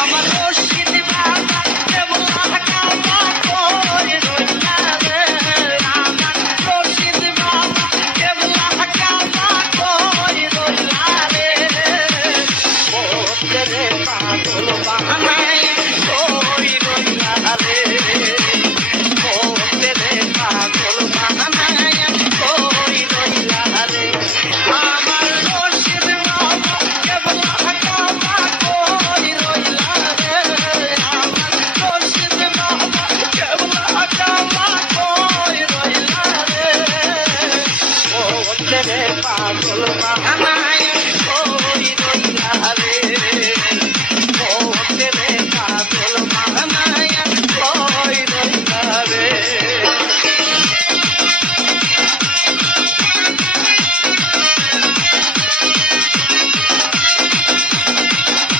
আমার রশিদ বাবা কেবলা কাবা কই রইলা রে আমার রশিদ বাবা কেবলা কাবা কই রইলা রে ও তেরে পাগল বানাই কই রইলা রে